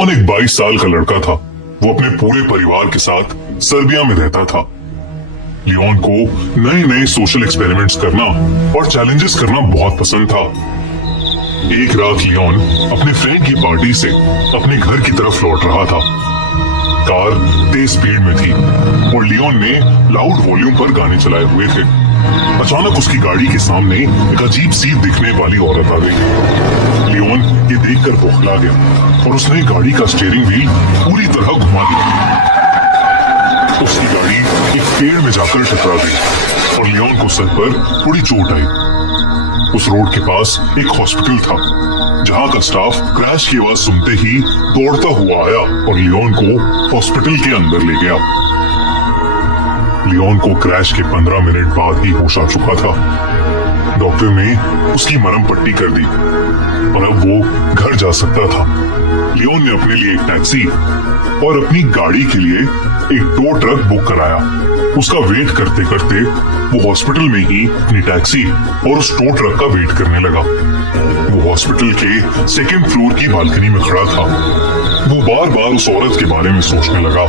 और एक 22 साल का लड़का था। वो अपने पूरे परिवार के साथ सर्बिया में रहता था। लियोन को नए नए सोशल एक्सपेरिमेंट्स करना और चैलेंजेस करना बहुत पसंद था। एक रात लियोन अपने फ्रेंड की पार्टी से अपने घर की तरफ लौट रहा था। कार तेज स्पीड में थी और लियोन ने लाउड वॉल्यूम पर गाने चलाए हुए थे। अचानक उसकी गाड़ी के सामने एक अजीब सी दिखने वाली औरत आ गई। लियोन ये देखकर बौखला गया और उसने गाड़ी का स्टीयरिंग व्हील पूरी तरह घुमा दिया। उसकी गाड़ी एक पेड़ में जाकर टकरा गई और लियोन को सर पर थोड़ी चोट आई। उस रोड के पास एक हॉस्पिटल था जहां का स्टाफ क्रैश की आवाज सुनते ही दौड़ता हुआ आया और लियोन को हॉस्पिटल के अंदर ले गया। लियोन को क्रैश के 15 मिनट बाद ही होश आ चुका था। डॉक्टर ने उसकी मरहम पट्टी कर दी और अब वो घर जा सकता था। लियोन ने अपने लिए एक टैक्सी और अपनी गाड़ी के लिए एक टो ट्रक बुक कराया। उसका वेट करते करते वो हॉस्पिटल में ही अपनी टैक्सी और उस टो ट्रक का वेट करने लगा। वो हॉस्पिटल के सेकेंड फ्लोर की बालकनी में खड़ा था। वो बार बार उस औरत के बारे में सोचने लगा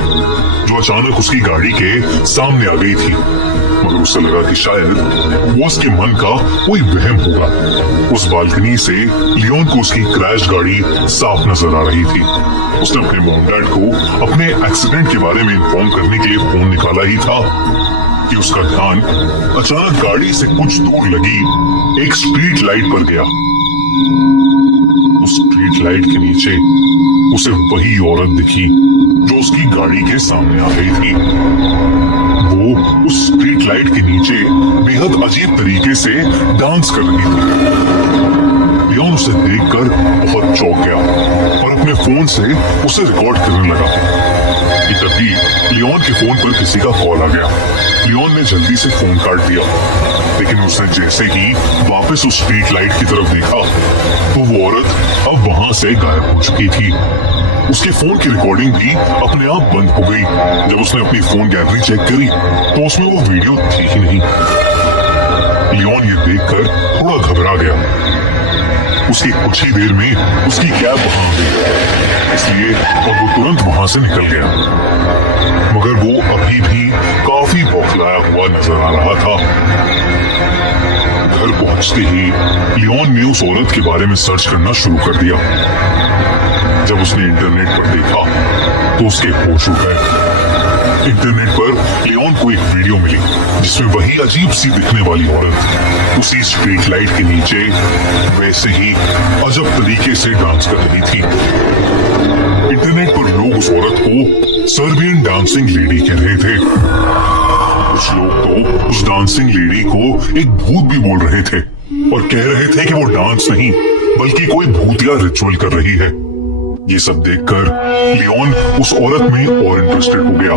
जो अचानक उसकी गाड़ी के सामने आ गई थी, मगर उसे लगा कि शायद वो उसके मन का कोई वहम होगा। उस बालकनी से लियोन को उसकी क्रैश गाड़ी साफ नजर आ रही थी। उसने अपने मॉम डैड को अपने एक्सीडेंट के बारे में इन्फॉर्म करने के लिए फोन निकाला ही था कि उसका ध्यान अचानक गाड़ी से कुछ दूर लगी एक स्ट्रीट लाइट पर गया। उस स्ट्रीट लाइट के नीचे उसे वही औरत दिखी जो उसकी गाड़ी के सामने आ गई थी। वो उस स्ट्रीट लाइट के नीचे बेहद अजीब तरीके से डांस कर रही थी। लियोन उसे देखकर बहुत चौंक गया और अपने फोन से उसे रिकॉर्ड करने लगा कि तभी लियोन के फोन पर किसी का कॉल आ गया। लियोन ने जल्दी से फोन काट दिया, लेकिन उसने जैसे ही वापस उस स्ट्रीट लाइट की तरफ देखा तो वो औरत अब वहां से गायब हो चुकी थी। उसके फोन की रिकॉर्डिंग भी अपने आप बंद हो गई। जब उसने अपनी फोन गैलरी चेक करी तो उसमें वो वीडियो थी ही नहीं। लियोन ये देखकर थोड़ा घबरा गया। उसकी कुछ ही देर में उसकी कैब वहां आ गई, इसलिए और वो तुरंत वहां से निकल गया, मगर वो अभी भी काफी बौखलाया हुआ नजर आ रहा था। घर पहुंचते ही लियोन ने उस औरत के बारे में सर्च करना शुरू कर दिया। जब उसने इंटरनेट पर देखा तो उसके होश उड़ गए। इंटरनेट पर लियोन को एक वीडियो मिली जिसमें वही अजीब सी दिखने वाली औरत उसी स्ट्रीट लाइट के नीचे वैसे ही अजब तरीके से डांस कर रही थी। इंटरनेट पर लोग उस औरत को सर्बियन डांसिंग लेडी कह रहे थे। कुछ लोग तो उस डांसिंग लेडी को एक भूत भी बोल रहे थे और कह रहे थे कि वो डांस नहीं बल्कि कोई भूतिया रिचुअल कर रही है। ये सब देखकर लियोन उस औरत में और इंटरेस्टेड हो गया।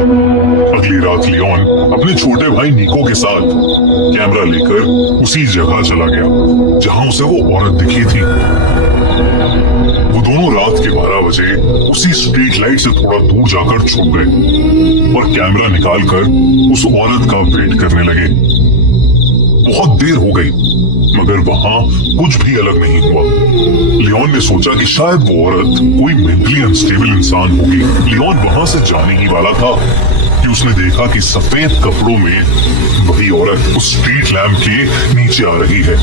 अगली रात लियोन अपने छोटे भाई निको के साथ कैमरा लेकर उसी जगह चला गया जहां उसे वो औरत दिखी थी। वो दोनों रात के 12 बजे उसी स्ट्रीट लाइट से थोड़ा दूर जाकर छुप गए और कैमरा निकालकर उस औरत का वेट करने लगे। बहुत देर हो गई मगर वहां कुछ भी अलग नहीं हुआ। लियोन ने सोचा कि शायद वो औरत कोई मेंटली अनस्टेबल इंसान होगी। लियोन वहां से जाने ही वाला था कि उसने देखा कि सफेद कपड़ों में वही औरत उस स्ट्रीट लैंप के नीचे आ रही है।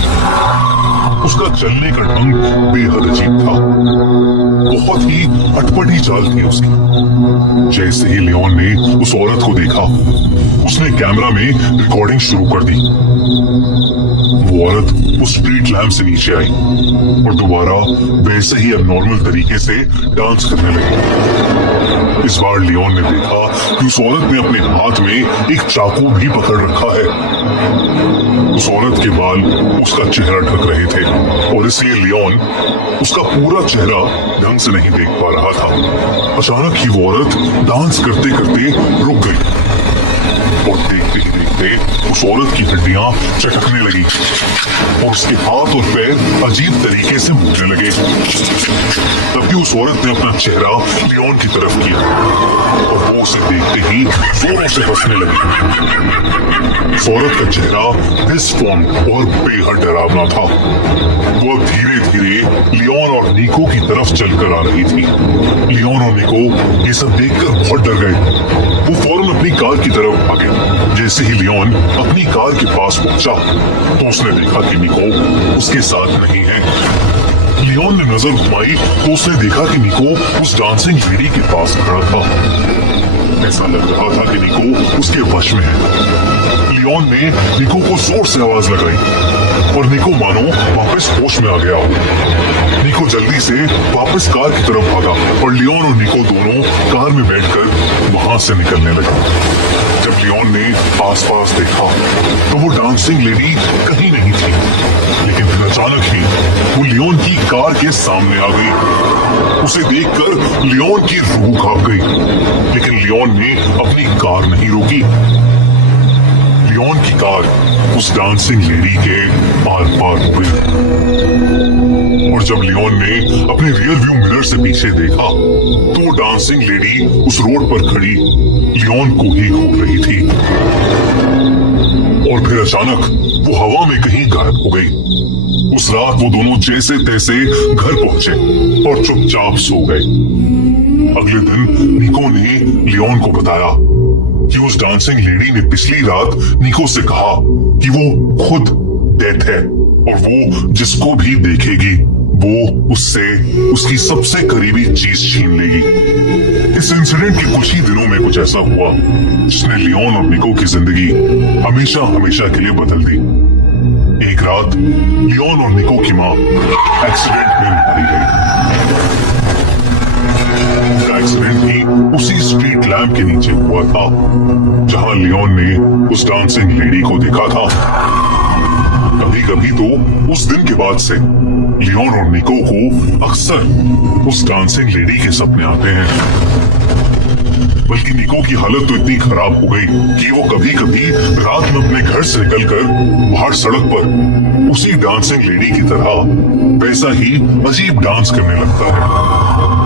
उसका चलने का ढंग बेहद अजीब था। बहुत ही अटपटी चाल थी उसकी। जैसे ही लियोन ने उस औरत को देखा उसने कैमरा में रिकॉर्डिंग शुरू कर दी। वो औरत उस स्ट्रीट लैंप से नीचे आई और दोबारा वैसे ही अबनॉर्मल तरीके से डांस करने लगी। इस बार लियोन ने देखा कि उस औरत ने अपने हाथ में एक चाकू भी पकड़ रखा है। उस औरत के बाल उसका चेहरा ढक रहे थे और इसलिए लियोन उसका पूरा चेहरा ढंग से नहीं देख पा रहा था। अचानक ही वो औरत डांस करते करते रुक गई और देखते ही देखते उस औरत की हड्डियां चटकने लगी और उसके हाथ और पैर अजीब तरीके से मुड़ने लगे। तभी उस औरत ने अपना चेहरा लियोन की तरफ किया और वो उसे देखते ही जोरों से हंसने लगी। उस औरत का चेहरा डिस्फॉर्म और बेहद डरावना था। वो अब धीरे धीरे लियोन और निको की तरफ चलकर आ रही थी। लियोन और निको ये सब देखकर बहुत डर गए। वो फौरन अपनी कार की तरफ भागे। जैसे ही लियोन अपनी कार के पास पहुंचा तो उसने देखा कि निको उसके साथ नहीं है। लियोन ने नजर घुमाई तो उसने देखा कि निको उस डांसिंग लेडी के पास खड़ा था। ऐसा लग रहा था कि निको उसके वश में है। लियोन ने निको को जोर से आवाज लगाई और निको मानो वापस होश में आ गया। निको जल्दी से वापस कार की तरफ भागा और लियोन और निको दोनों कार में बैठकर वहां से निकलने लगे। जब लियोन ने आसपास देखा तो वो डांसिंग लेडी कहीं नहीं थी, लेकिन फिर अचानक ही वो लियोन की कार के सामने आ गई। उसे देखकर लियोन की रूह कांप गई, लेकिन लियोन ने अपनी कार नहीं रोकी। लियोन की कार उस डांसिंग लेडी के पार पार हुई और जब लियोन ने अपने रियर व्यू मिरर से पीछे देखा तो वो डांसिंग लेडी उस रोड पर खड़ी लियोन को ही घूर रही थी और फिर अचानक वो हवा में कहीं गायब हो गई। उस रात वो दोनों जैसे तैसे घर पहुंचे और चुपचाप सो गए। अगले दिन निको ने लियोन को बताया कि उस डांसिंग लेडी ने पिछली रात निको से कहा कि वो खुद डेथ है और वो जिसको भी देखेगी वो उससे उसकी सबसे करीबी चीज छीन लेगी। इस इंसिडेंट के कुछ ही दिनों में कुछ ऐसा हुआ जिसने लियोन और निको की जिंदगी हमेशा हमेशा के लिए बदल दी। एक रात लियोन और निको की माँ एक्सीडेंट में मारी गई। उनका एक्सीडेंट भी उसी स्ट्रीट लैंप के नीचे हुआ था जहां लियोन ने उस डांसिंग लेडी को देखा था। कभी कभी तो उस दिन के बाद से लियोन और निको को अक्सर उस डांसिंग लेडी के सपने आते हैं। बल्कि निको की हालत तो इतनी खराब हो गई कि वो कभी कभी रात में अपने घर से निकलकर बाहर सड़क पर उसी डांसिंग लेडी की तरह वैसा ही अजीब डांस करने लगता है।